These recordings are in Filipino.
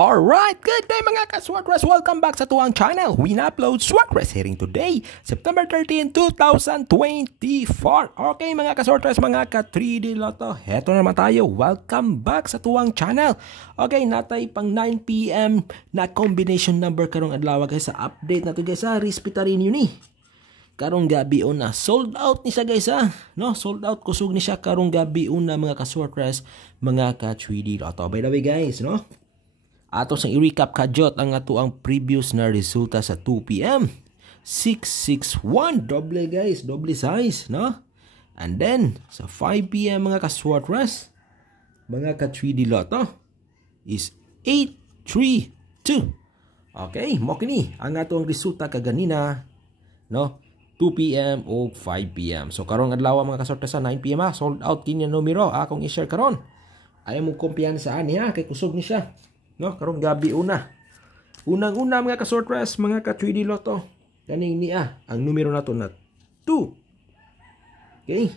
Alright, good day mga ka-Swordress! Welcome back sa tuwang channel. We upload Swordress hearing today, September 13, 2024. Okay mga ka-Swordress, mga ka-3D Lotto, heto naman tayo. Welcome back sa tuwang channel. Okay, natay pang 9 PM na combination number karong adlaw guys. Sa update na to guys, rispitarin yun eh. Karong gabi una, sold out ni siya guys no? Sold out, kusog ni siya karong gabi una mga ka-Swordress, mga ka-3D Lotto. By the way guys, no? Ato sang i-recap kadyot ang ato ang previous na resulta sa 2 PM. 661 doble guys, doble size, no? And then sa 5 PM mga ka-Swordress, mga ka-3D Lotto is 832. Okay, mo kini ang ato ang resulta kaganina, no? 2 PM o 5 PM. So karong adlaw mga ka-Swordress sa 9 PM sold out kini numero akong i-share karon. Ayaw mo kumpiyansa ani kay kusog ni siya. No, karong gabi una. Unang-una mga ka-Swordress, mga ka-3D Lotto. Kaning niya, ang numero nato na 2. Okay?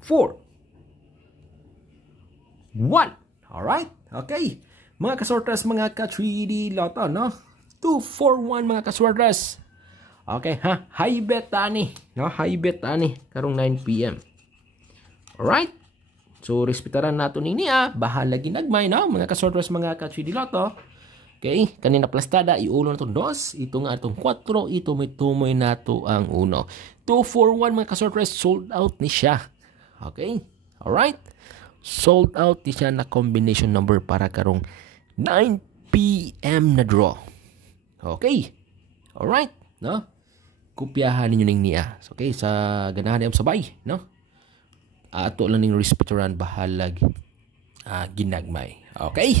4. 1. Alright? Okay. Mga ka-Swordress, mga ka-3D Lotto, no? 2, 4, 1 mga ka-Swordress. Okay, ha? High bet ani. No, high bet ani karong 9 PM. Alright? So, respetaran nato niya, bahala ginagmay, no? Mga ka-Swordress, mga ka-3D Lotto. Okay, kanina plastada, iulo na itong 2, ito nga itong 4, itumoy nato ang 1. 2, 4, 1, mga ka-Swordress, sold out ni siya. Okay, alright? Sold out ni siya na combination number para karong 9 PM na draw. Okay, alright, no? Kupyahan ninyo ning niya. Okay, sa ganahan niyang sabay, no? Ato lang ning respetaran bahalag ginagmay. Okay?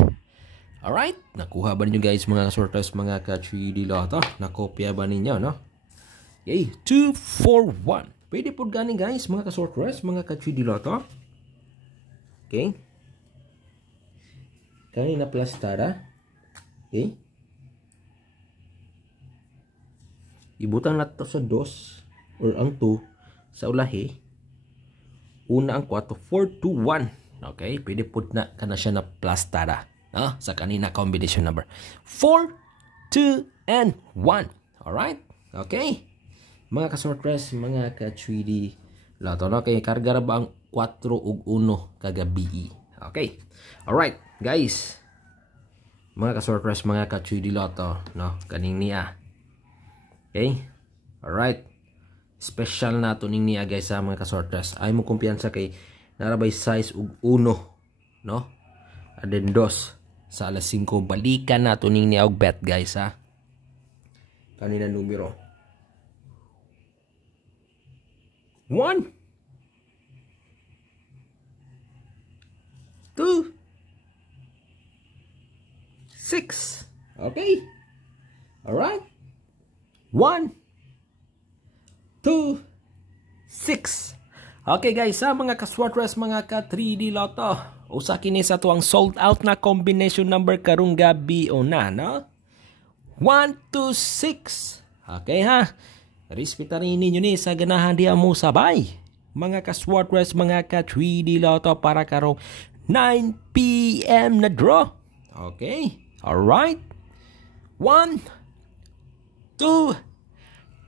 Alright? Nakuha ba ninyo guys mga ka-Swordress, mga ka-3D Lotto? Nakopya ba ninyo, no? Okay, 2, 4, 1. Pwede po gani guys mga ka-Swordress, mga ka-3D Lotto. Okay? Kanina plastada. Okay? Ibutang nato sa 2 or ang 2 sa ulahi. Una ang 4, 4, 2, 1. Okay, pwede po na kana siya na plastada, no? Sa kanina combination number 4, 2, and 1. Alright? Okay. Mga ka-Swordress, mga ka-3D Lotto, no? Okay, karga ba ang 4 ug 1 kagabi? Okay. Alright, guys. Mga ka-Swordress, mga ka-3D Lotto, no? Kaning niya. Okay? Alright. Special nato ning niya guys sa mga ka-Swordress. Ay mo kumpiyansa kay narabay size ug 1, no? And then 2 sa alas 5 balikan nato ning niya og bet guys ha. Kanina numero 1, 2, 6. Okay? Alright? 1, 2, 6. Okay guys, sa mga ka-Swordress, mga ka-3D Lotto, usa kini sa tuwang sold out na combination number karong gabi una, no? 1, 2, 6. Okay ha? Respetarin ninyo ni sa ganahan diya mo sabay. Mga ka-Swordress, mga ka-3D Lotto para karong 9 PM na draw. Okay? Alright? 1, 2,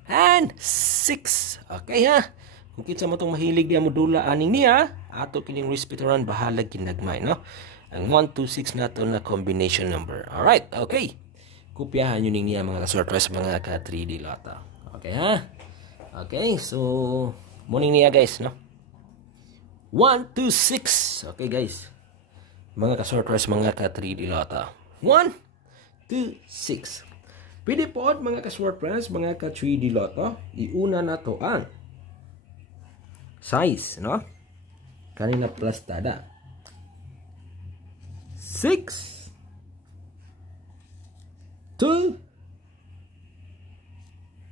and 6. Okay ha? Kung kitsa mo itong mahilig diya mo dula aning niya, ato kining respetaran bahalag ginagmay, no? Ang 1, 2, 6 na ito na combination number. Alright, okay. Kupyahan nyo ning niya mga ka-Swordress, mga ka-3D Lotto. Okay ha? Okay, so morning niya guys, no? 1, 2, 6. Okay guys. Mga ka-Swordress, mga ka-3D Lotto. 1, 2, 6. Pwede po mga ka-Swordress, mga ka-3D Lotto, iuna na to ang size, no? Kanina plastada 6, 2,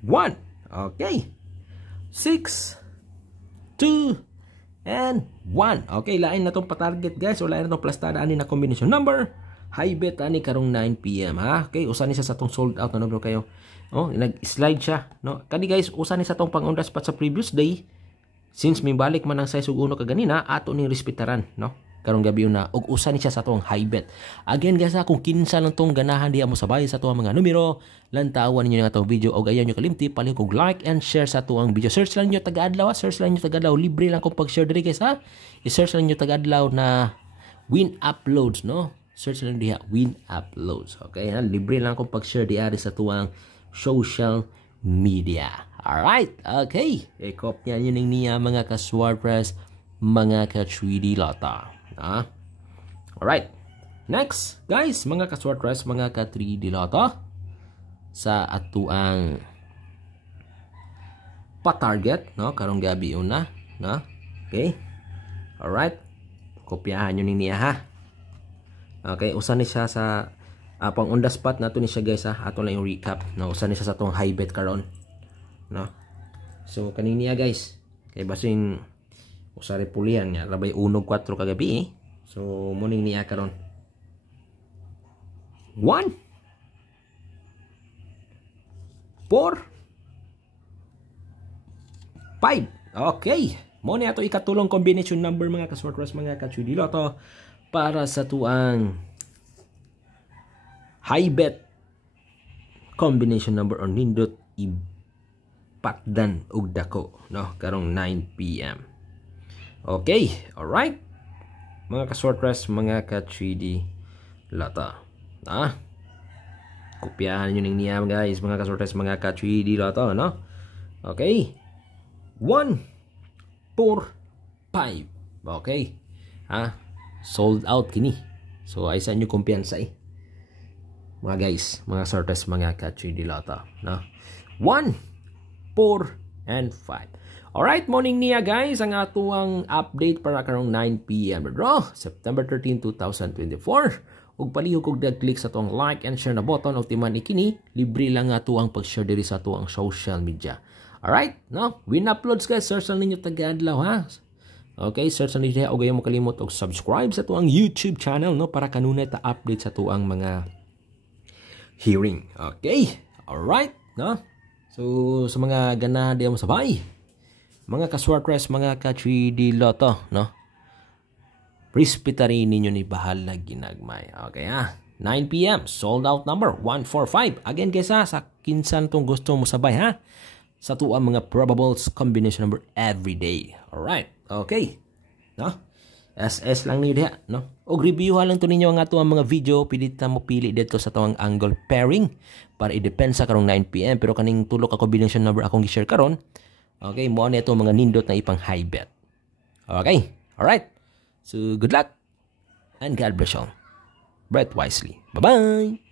1. Okay, 6, 2, and 1. Okay, lain na tong patarget guys, o lain na tong plastada ani na combination number. High bet ani karong 9 PM ha. Okay, usa ni sa tong sold out na numero kayo. Oh, nag-slide siya, no? Kani guys, usa ni sa tong pang on the spot sa previous day. Since may balik man ang size ug 1 kaganina, ato ning respetaran, no? karong gabi na ug usa ni siya sa tuang high bet. Again guys, kung kinsa lang tong ganahan diha mo sabay sa tuang mga numero, lantawan ninyo nga tong video ug ayaw nyo kalimti palihog og like and share sa tuang video. Search lang nyo taga-adlaw, search lang nyo taga-adlaw, libre lang kung pag-share diri guys ha. I-search lang nyo taga-adlaw na Win Uploads, no? Search lang diha Win Uploads. Okay ha, libre lang kung pag-share diha sa tuang social media. Alright, okay. I-copy nyo ning niya mga ka-Swordpress, mga ka-3D Lotto. Alright. Next, guys, mga ka-Swordpress, mga ka-3D Lotto, sa atuang pa-target, no? Karong gabi una, no? Okay. Alright. Kopyahan nyo niya ha. Okay, usan ni siya sa pang on the spot nato ni siya guys ha. Ato lang yung recap, no? Usan ni siya sa atong high bet karon, no? So kaning niya guys, kay basin usare pulihan niya labay 1-4 kagabi eh. So morning niya karon 1 4 5. Okay, mo ni ato ikatulong combination number mga ka-Swordpress, mga ka-3D Lotto para sa tuang high bet combination number on nindot ipatdan og dako, no? Karong 9 PM. Okay, alright. Mga ka-Swordpress, mga ka-3D Lotto. Kopyahan nyo ning niya guys, mga ka-Swordpress, mga ka-3D Lotto, no? Okay. 1 4 5. Okay. Sold out kini. So ay sa inyo kumpiyansa eh. Mga guys, mga Swordpress, mga ka-3D Lotto, no? 1 4 and 5. Alright, morning niya guys, ang atuang update para karong 9 PM. Bro, September 13, 2024. Ug palihog kog dag-click sa tuang like and share na button o timan ikini, libre lang nga tuang pag-share diri sa tuang social media. Alright, no? Win Uploads guys, search lang ninyo taga-adlaw ha. Okay, search lang ninyo og ayaw mo kalimot og subscribe sa tuang YouTube channel, no, para kanunay ta update sa tuang mga hearing. Okay, alright, no? So sa mga ganahan diya mo sabay, mga ka-Swordpress, mga ka-3D Lotto, no? Respetarin ninyo ni bahala ginagmay. Okay ha? 9 PM, sold out number 145. Again guys ha, sa kinsan tong gusto mo sabay ha, sa tuang mga probables combination number every day. Alright, okay. No? SS lang niyo diha, no? Og review lang to ninyo ang ato mga video, pilit ta mo pili dito sa tuang angle pairing para i-depend sa karong 9 PM, pero kaning tulo ka combination number akong gi-share karon. Okay, mo na ito mga nindot na ipang high bet. Okay, alright. So, good luck and God bless you all. Bet wisely. Bye-bye!